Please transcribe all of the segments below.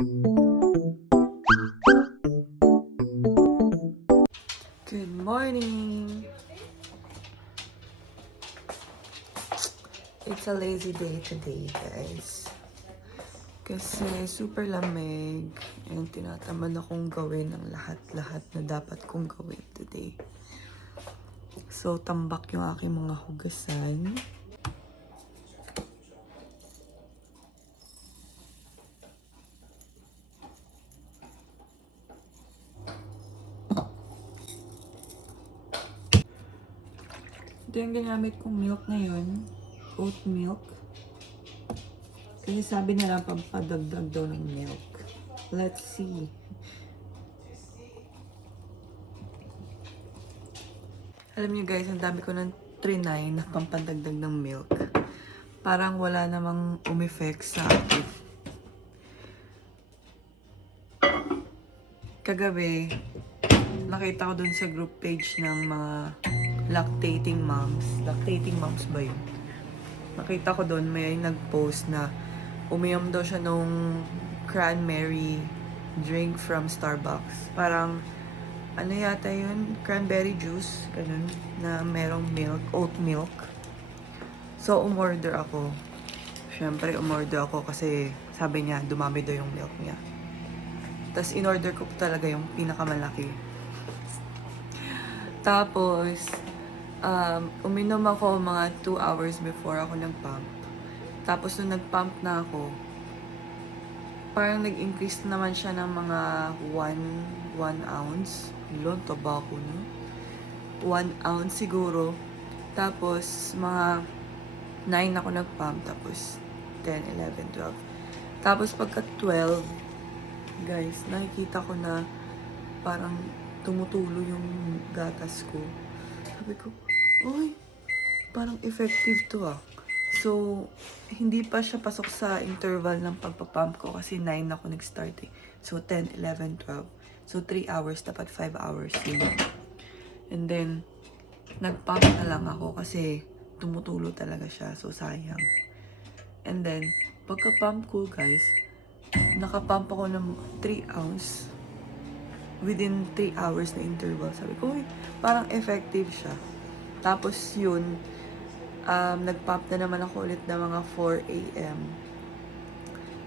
Good morning! It's a lazy day today, guys. Kasi super lamig and tinatamad akong gawin ang lahat-lahat na dapat kong gawin today. So, tambak yung aking mga hugasan. Ito yung ginamit kong milk ngayon. Oat milk. Kasi sabi nila pampadagdag daw ng milk. Let's see. Alam niyo guys, ang dami ko ng trinay na pampadagdag ng milk. Parang wala namang umeffect sa akin. Kagabi, nakita ko dun sa group page ng mga lactating moms. Lactating moms ba yun? Nakita ko dun, may nag-post na uminom daw siya nung cranberry drink from Starbucks. Parang, ano yata yun? Cranberry juice, ganun, na merong milk, oat milk. So, umorder ako. Siyempre, umorder ako kasi sabi niya, dumami daw yung milk niya. Tapos, in-order ko talaga yung pinakamalaki. Tapos, uminom ako mga 2 hours before ako nag-pump. Tapos, nung nag-pump na ako, parang nag-increase naman siya ng mga 1 ounce. Lon, tabako na. 1 ounce siguro. Tapos, mga 9 ako nag-pump. Tapos, 10, 11, 12. Tapos, pagka 12, guys, nakikita ko na parang tumutulo yung gatas ko. Sabi ko, uy, parang effective to ah. So, hindi pa siya pasok sa interval ng pagpapump ko kasi 9 ako nag-start eh. So, 10, 11, 12. So, 3 hours, dapat 5 hours yun. And then, nag-pump na lang ako kasi tumutulo talaga siya. So, sayang. And then, pagka-pump ko, guys, nakapump ako ng 3 ounce within 3 hours na interval. Sabi ko, uy, parang effective siya. Tapos yun, nag-pump na naman ako ulit na mga 4 a.m.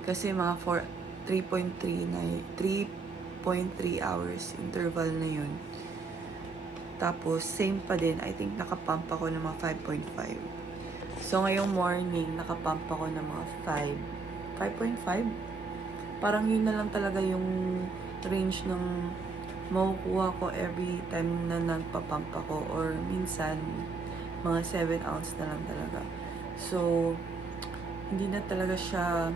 Kasi mga 3.3 hours interval na yun. Tapos, same pa din. I think nakapump ako ng mga 5.5. So, ngayong morning, nakapump ako ng mga 5.5? Parang yun na lang talaga yung range ng makukuha ko every time na nagpapump ako. Or minsan, mga 7 ounce na lang talaga. So, hindi na talaga siya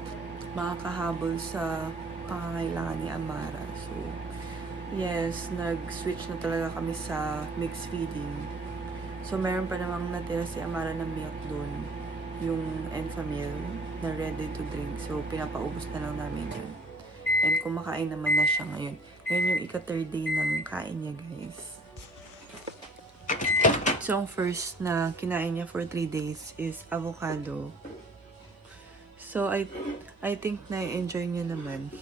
makakahabol sa pangangailangan ni Amara. So, yes, nag-switch na talaga kami sa mixed feeding. So, meron pa namang natira si Amara ng milk doon. Yung Enfamil na ready to drink. So, pinapaubos na lang namin yun. And kumakain naman na siya ngayon. Ngayon yung ika-third day ng kain niya, guys. So, ang first na kinain niya for 3 days is avocado. So, I think na-enjoy niya naman.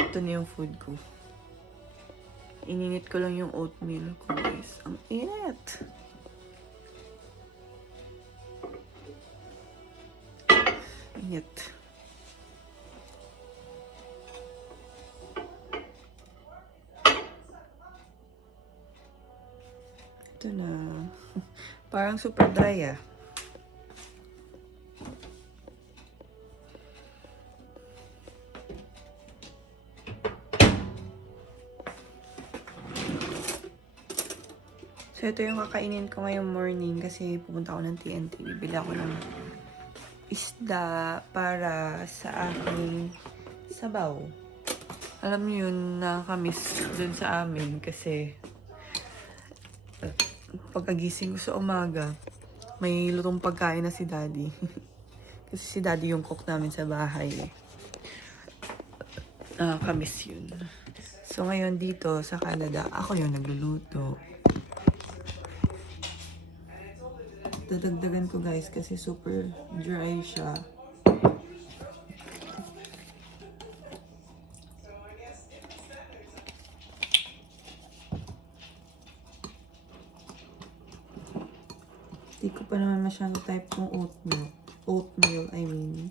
Ito na yung food ko. Ininit ko lang yung oatmeal ko, guys. Ang init! Init. Ito na. Parang super dry ah. So, ito yung kakainin ko ngayong morning kasi pupunta ako ng TNT. Bibili ako ng isda para sa aking sabaw. Alam niyo yun, nakakamiss dun sa amin kasi pagkagising ko sa umaga, may lutong pagkain na si Daddy. Kasi si Daddy yung cook namin sa bahay. Nakakamiss yun. So, ngayon dito sa Canada, ako yung nagluluto. Dadagdagan ko guys kasi super dry siya. Di ko pa naman masyado type kong oatmeal. Oatmeal, I mean.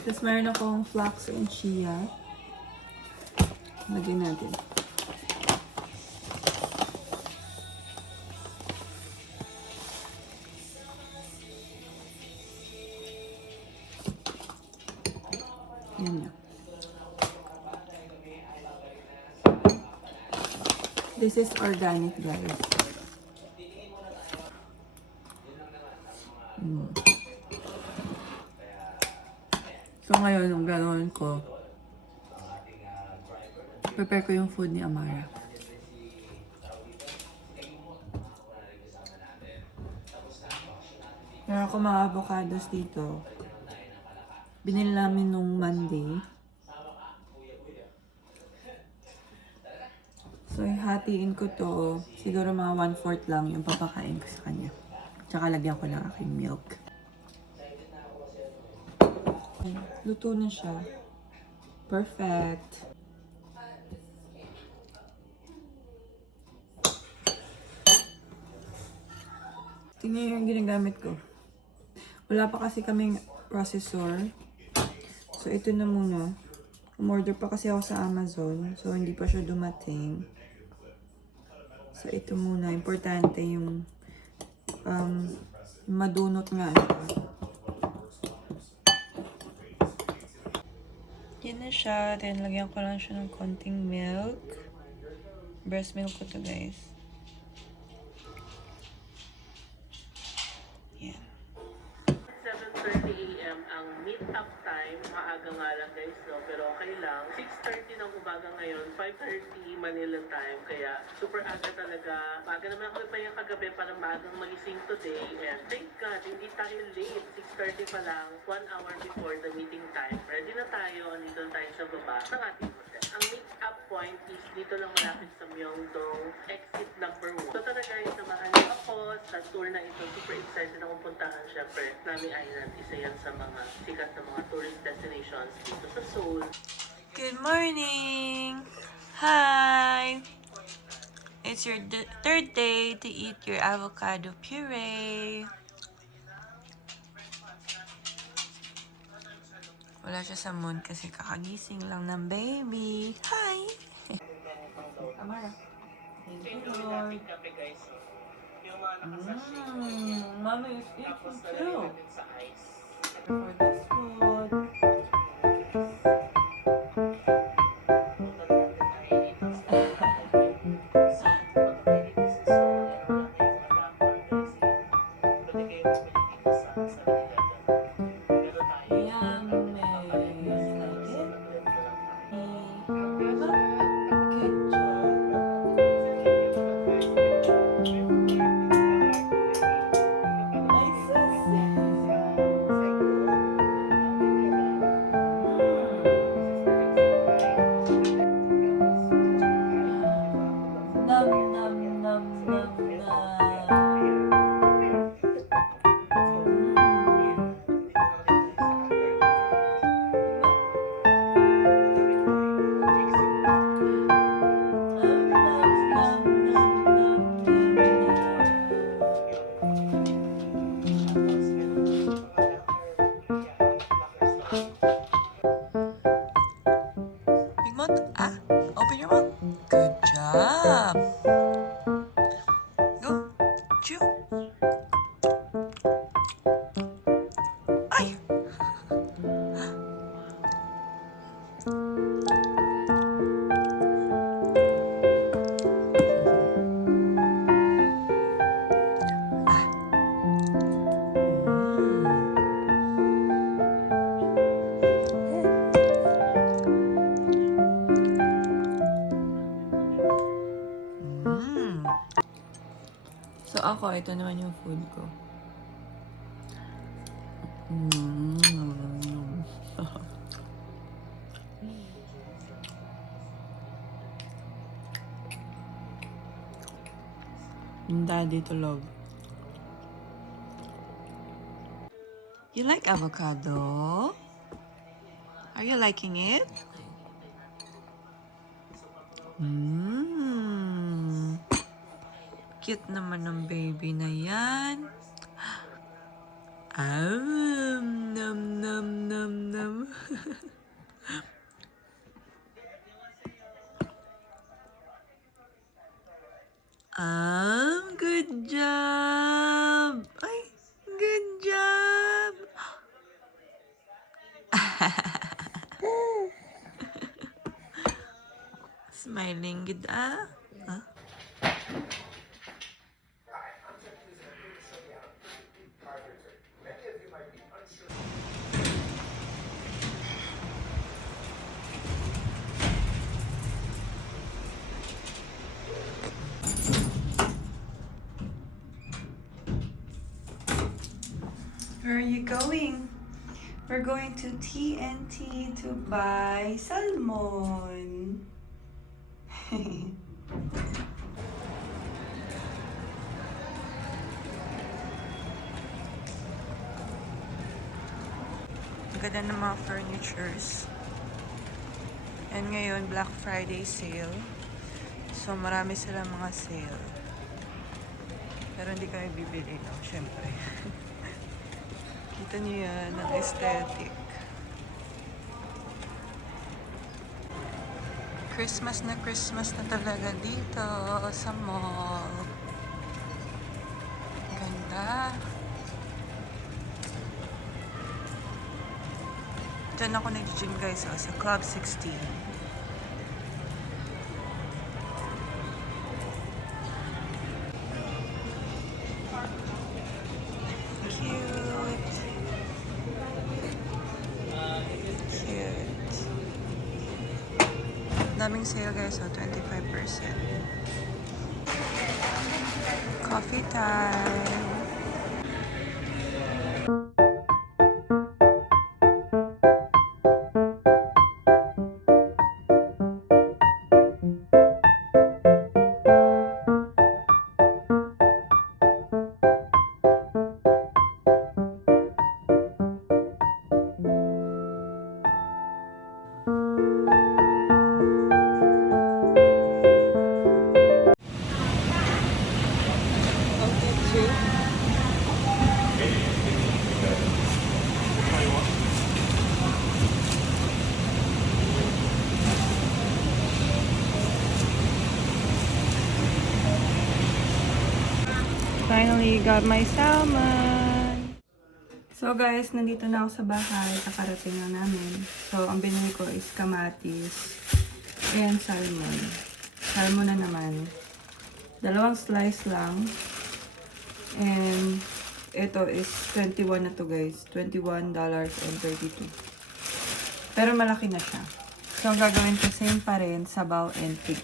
Tapos meron akong flax and chia. Lagyan natin. Yan na. This is organic, guys. So ngayon, ang gagawin ko, prepare ko yung food ni Amara. Meron ako mga avocados dito. Binili namin nung Monday. So, hatiin ko to. Siguro mga 1/4 lang yung papakain ko sa kanya. Tsaka lagyan ko ng aking milk. Luto na siya. Perfect. Tingnan yung ginagamit ko. Wala pa kasi kaming processor. So, ito na muna. Umorder pa kasi ako sa Amazon. So, hindi pa siya dumating. So, ito muna. Importante yung madunot nga siya. Yan na siya. Then, lagyan ko lang siya ng konting milk. Breast milk ko to, guys. Yan. 7:30 a.m. ang meet-up time. Maaga nga lang guys, no? Pero okay lang. 6:30 ng umaga ngayon, 5:30 Manila time. Kaya super aga talaga. Maaga naman ako pa yung kagabi para maagang magising today. And thank God, hindi tayo late. 6:30 pa lang, 1 hour before the meeting time. Ready na tayo, andito tayo sa baba ng ating hotel. Ang meet-up point is dito lang malapit sa Myeongdong, exit number 1. So tara guys, samahan niyo ako sa tour na ito. Super excited akong puntahan. Syempre, Nami Island, isa yan sa mga sikat na mga tourist destinations dito sa Seoul. Good morning! Hi! It's your third day to eat your avocado puree. Wala siya sa mood kasi kakagising lang ng baby. Hi! Amara. Thank you, Lord. Mommy is eating too. For this food. Open your mouth. Good job. Go. Chew. Ay. So ako, ito naman yung food ko. Daddy tulog. You like avocado? Are you liking it? Cute naman ng baby na yan. Nom nom nom nom. Good job! Ay, good job! Smiling good, ah? Huh? Where are you going? We're going to TNT to buy salmon. Ang ganda ng mga furnitures. And ngayon, Black Friday sale. So, marami silang mga sale. Pero hindi kami bibili, no? Siyempre. Kita niyo yan, ang aesthetic. Christmas na talaga dito sa mall. Ganda. Diyan ako nag-gym guys, sa Club 16. Daming sale guys, 25%. Coffee time! Finally, got my salmon! So guys, nandito na ako sa bahay. Kakarating na namin. So, ang binili ko is kamatis and salmon. Salmon na naman. 2 slice lang. And ito is 21 na to guys. $21.32. Pero malaki na siya. So, ang gagawin ko same pa rin, sabaw and pig.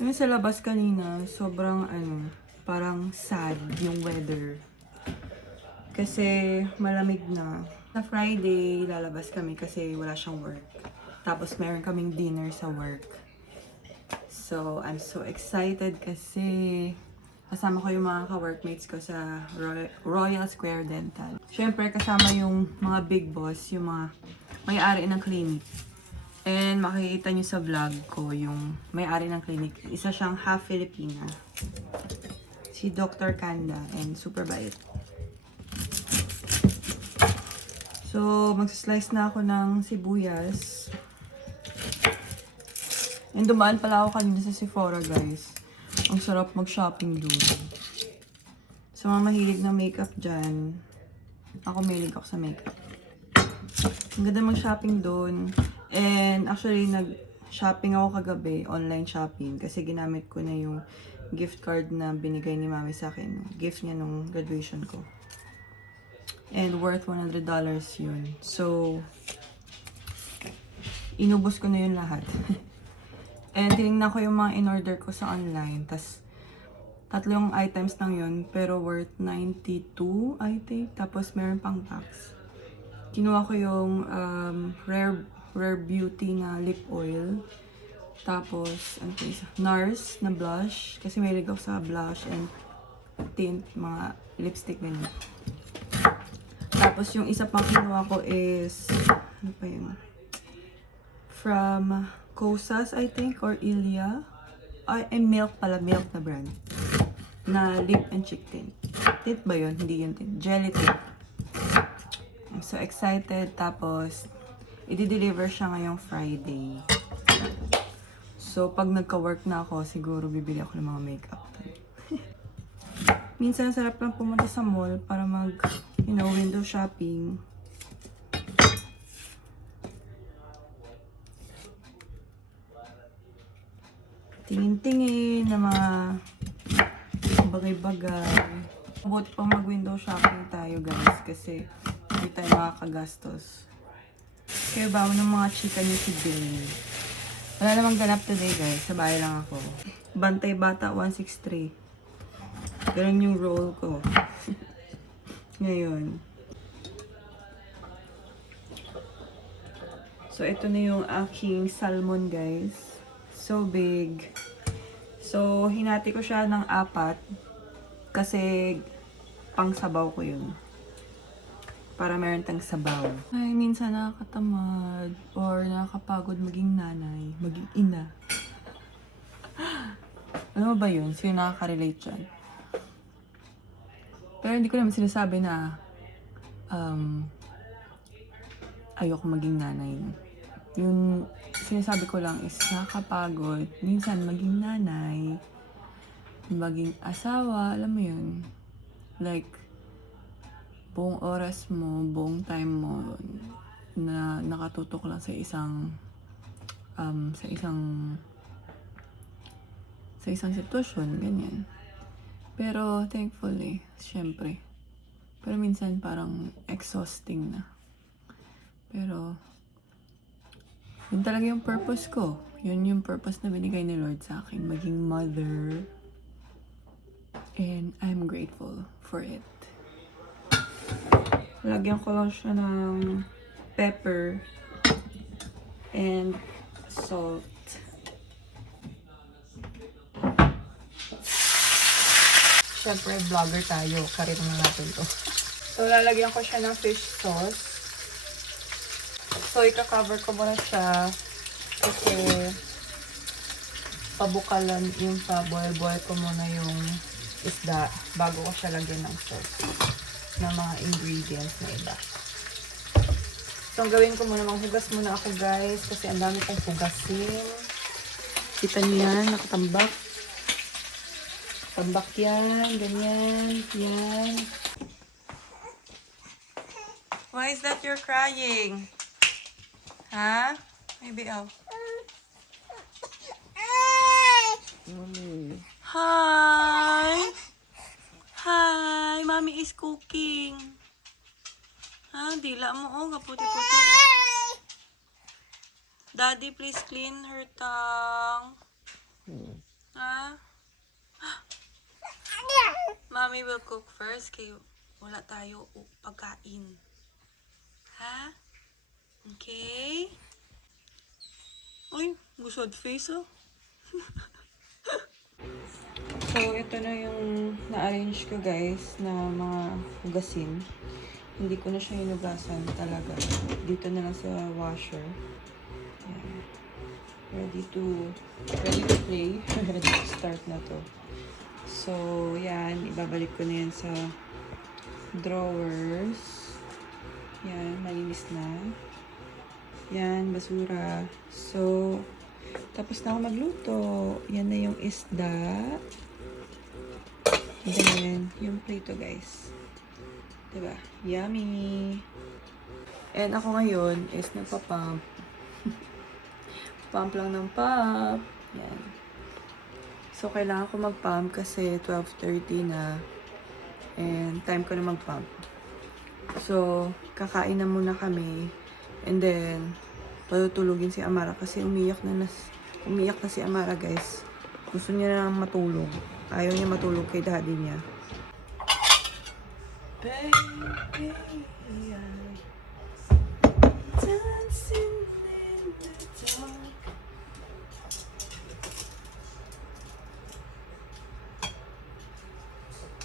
Yung sa labas kanina, sobrang parang sad yung weather. Kasi malamig na. Sa Friday, lalabas kami kasi wala siyang work. Tapos meron kaming dinner sa work. So, I'm so excited kasi kasama ko yung mga ka-workmates ko sa Royal Square Dental. Siyempre, kasama yung mga big boss, yung mga may-ari ng clinic. And makikita nyo sa vlog ko yung may-ari ng clinic. Isa siyang half Filipina. Si Dr. Kanda. And super bait. So, magsaslice na ako ng sibuyas. And dumaan pala ako kanina sa Sephora, guys. Ang sarap mag-shopping doon. So, mga mahilig na makeup dyan. Ako mahilig ako sa makeup. Ang ganda mag-shopping doon. And actually, nag-shopping ako kagabi, online shopping, kasi ginamit ko na yung gift card na binigay ni mami sa akin. Gift niya nung graduation ko. And worth $100 yun. So, inubos ko na yun lahat. And tinignan ko yung mga in-order ko sa online. Tas, 3 items lang yun, pero worth 92, I think. Tapos, meron pang tax. Kinuha ko yung Rare Beauty na lip oil. Tapos, ano pa isa? NARS na blush. Kasi may ako sa blush and tint, mga lipstick ganyan. Tapos, yung isa pang kinuha ko is, ano pa yun? from Kosas, I think, or Ilia. Ay, Milk pala, Milk na brand. Na lip and cheek tint. Tint ba yun? Hindi yun tint. Jelly tint. I'm so excited. Tapos, i-deliver siya ngayong Friday. So, pag nagka-work na ako, siguro bibili ako ng mga makeup. Minsan, sarap lang pumunta sa mall para mag, window shopping. Tingin-tingin na mga bagay-bagay. Mabuti pang mag-window shopping tayo, guys, kasi hindi tayo makakagastos. Kaya ba ng mga chika niyo today? Wala namang ganap today, guys. Sa bahay lang ako. Bantay Bata 163. Ganun yung role ko. Ngayon. So, ito na yung aking salmon, guys. So big. So, hinati ko siya ng 4 kasi pang sabaw ko yun. Para meron tang sabaw. Ay, minsan nakakatamad or nakakapagod maging nanay, maging ina. Ano ba yun? Sino nakaka-relate dyan? Pero hindi ko naman sinasabi na ayoko maging nanay. Yung sinasabi ko lang is nakakapagod. Minsan maging nanay, maging asawa, alam mo yun. Like, buong oras mo, buong time mo na nakatutok lang sa isang sitwasyon, ganyan. Pero thankfully, syempre. Pero minsan parang exhausting na. Pero yun talaga yung purpose ko. Yun yung purpose na binigay ni Lord sa akin, maging mother. And I'm grateful for it. Lagyan ko lang siya ng pepper and salt. Siyempre, vlogger tayo. Karin na natin to. So, lalagyan ko siya ng fish sauce. So, ika-cover ko muna siya kasi pabukalan yung pa-boil-boil ko muna yung isda bago ko siya lagyan ng sauce ng mga ingredients na iba. So, ang gawin ko muna, manghugas muna ako, guys, kasi ang dami kong hugasin. Kita niyo yan, nakatambak. Tambak yan, ganyan, yan. Why is that you're crying? Huh? Maybe, oh. Hi! Hi! Mommy is cooking. Ha? Dila mo, oh. Kaputi-puti. Daddy, please clean her tongue. Ha? Mommy will cook first kaya wala tayo pagkain. Ha? Okay? Uy, gusod face, oh. So, ito na yung na-arrange ko, guys, na mga hugasin. Hindi ko na siya hinugasan talaga. Dito na lang sa washer. Ayan. Ready to play. Ready to start na to. So, yan. Ibabalik ko na yan sa drawers. Yan. Malinis na. Yan. Basura. So, tapos na ako magluto. Yan na yung isda. And then, yung plate, guys. Diba? Yummy! And ako ngayon is nagpa-pump. Pump lang ng pump. Yan. So, kailangan ko mag-pump kasi 12:30 na. And time ko na mag-pump. So, kakain na muna kami. And then, patutulugin si Amara kasi umiyak na si Amara, guys. Gusto niya na matulog. Ayaw niya matulog kay daddy niya. Baby, I'm dancing in the dark.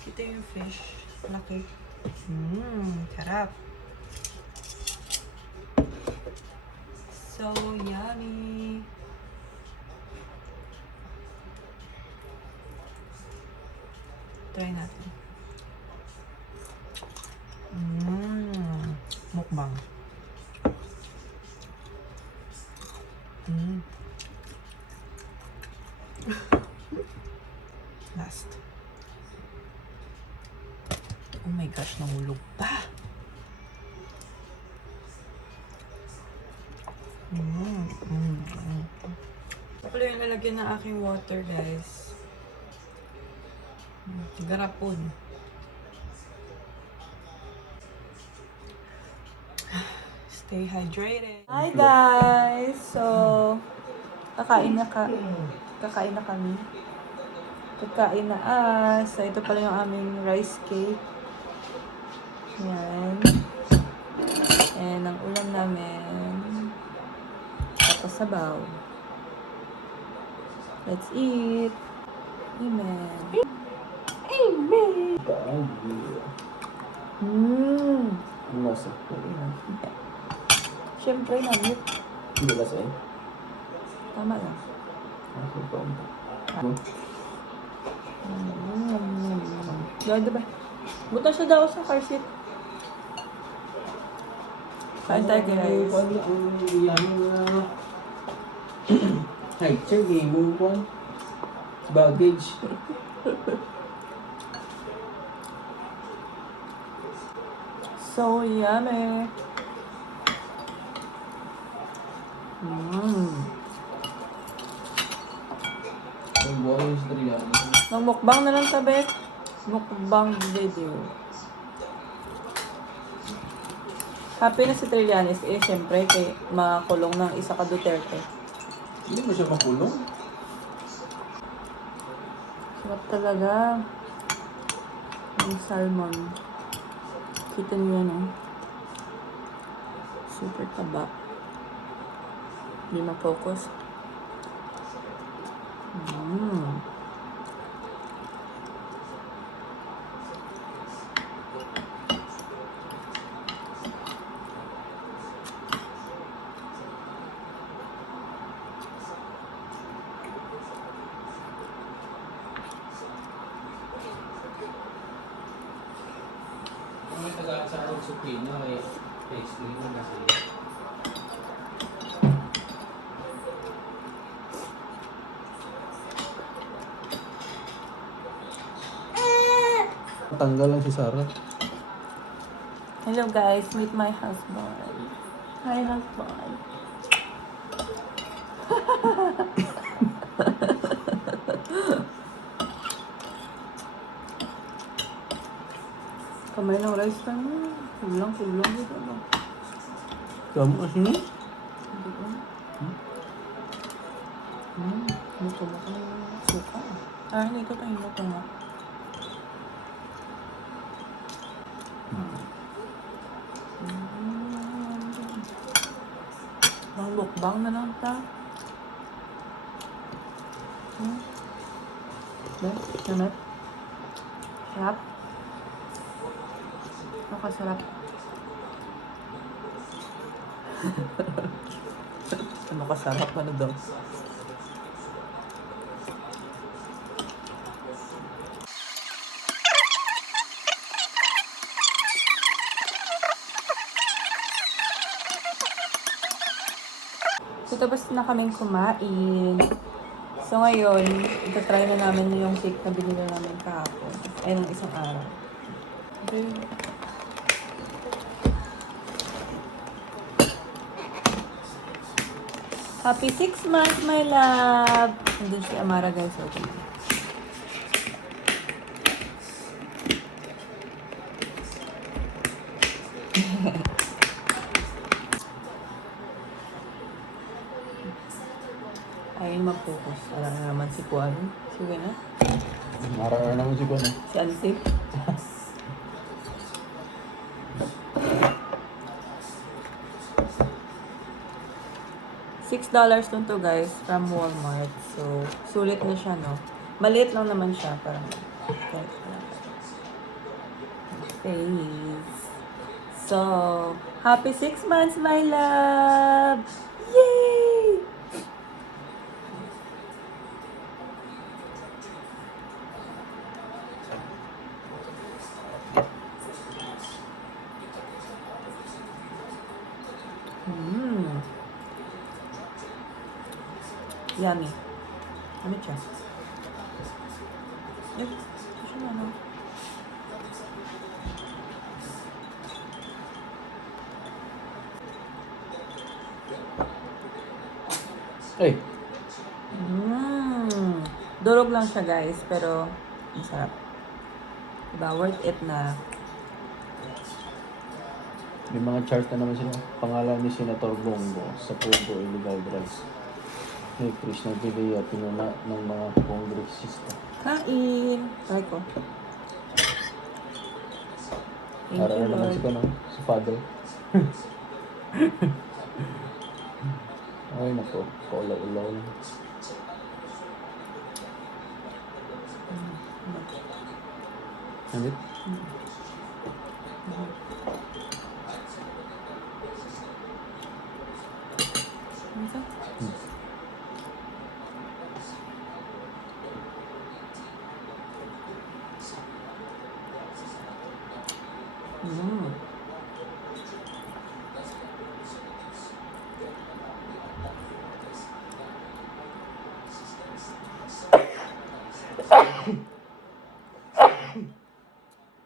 Kita yung fish. Laki. Sarap. So, so yummy. Try natin. Mukbang. Last. Oh my gosh, nahulog pa. Ito pala yung lalagyan ng aking water, guys. Garapon. Stay hydrated. Hi guys! So, kakain na kami. Kakain na So, ito pala yung aming rice cake. Yan. And ang ulam namin, tapos sabaw. Let's eat. Amen. Amen. Ang lasa. Siyempre, namit. Hindi lasa eh. Tama lang. Ako pa. Ganda ba? Buta siya daw sa car seat. Kain tayo guys. Ano ang iyan na... Height check eh. Move on. Baggage. So yummy. Ang buwan yung istorya. Magmukbang na lang sabi. Mukbang video. Happy na si Trillanes syempre kay makulong ng isa ka Duterte. Hindi mo siya makulong. Sarap talaga. Yung salmon. Kita niyo yan, oh. Super taba. Hindi ma-focus. Ang taga sa akin Supreme ay face cream na kasi. Tanggal lang si Sarah. Hello guys, meet my husband. Hi husband. Kamay ng rice na mo. Kulang dito, no? Kamu kasi niya? Hindi ko. Muto mo ka ng suka. Hindi ko tayo muto nga. Mukbang na lang ta. Sarap. Sarap. Nakasarap. Ano kasarap? Ano daw? So, tapos na kaming kumain. So, ngayon, itatry na namin yung cake na binili namin kahapon. Ay, ng isang araw. Okay. Happy 6 months, my love! Nandun si Amara, guys. Okay. Ayun, mag-focus. Wala na naman si Kuan. Sige na. Marang naman si Kuan eh. Si Auntie. $6 dun to guys from Walmart. So, sulit na siya, no? Maliit lang naman siya. Parang, okay. Face. So, happy 6 months, my love! Yay! Yummy. Ano siya? Yep. Siya na, no? Ay, Durog lang siya, guys. Pero, masarap. Diba? Worth it na. may mga chart na naman sila. Pangalan ni Senator Bongo sa Pogo Illegal Drugs. Ni Krishna Delia, pinuna ng mga kongresista. Kain! Try ko. Thank Para you, na naman Lord. si Kono, si Father. Ay, nako. Kaulaw-ulaw lang. Ano? Ano to?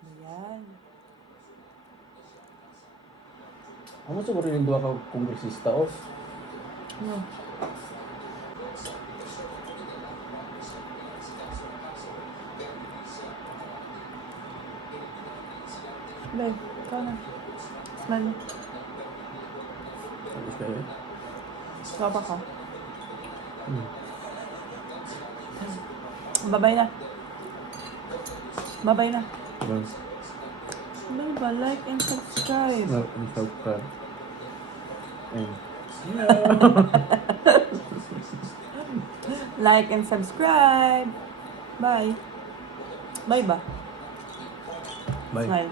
Ayan. Ano siguro yung dua ka kongresista o? Ano? Babe, ikaw na. Smell mo. Tapos kayo? Baba ka. Babay na. Babay na. Well, Ano ba? Like and subscribe. in South Car. And, Like and subscribe. Bye. Bye ba? bye. Smile.